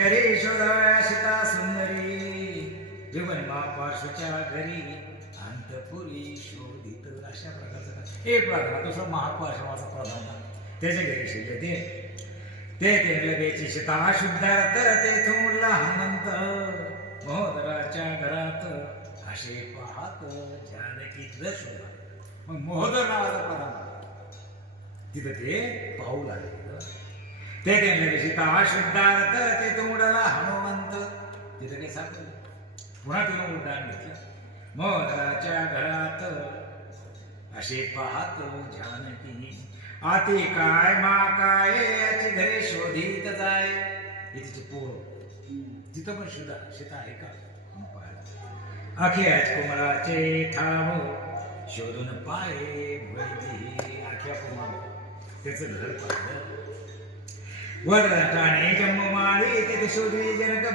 घरी शोधाव्या सीता सुंदरी जीवन पार्श्वच्या घरी अंतपुरी शोधित. अशा प्रकारचा एक प्रधान दुसरा महापार्श्वाचा प्रधान त्याच्या घरी शिरले ते लगेची सीता शुद्धार्थ तेथून लहानंत महोदराच्या घरात असे पाहत जानकी शोधा. मग महोदर नावाचा प्रधान तिथं ते पाहू लागले. ते त्यांना सीता शुद्धार्थ ते तुमडला हनुमंत तिथं काही सापडलं. पुन्हा तिनं उड्डाण घेतलं. मोहराच्या घरात असे पाहत जानकी आती काय मा काय याची घरे शोधित जाय. हे तिचे पोर तिथं पण शुद्धा सीता आहे का पाहायला. अखेच कुमाराचे ठाव शोधून पाये वैदी. अख्या कुमार त्याचं घर पाहिलं. वरदाने जन्ममाळी तिथे शोधली जनक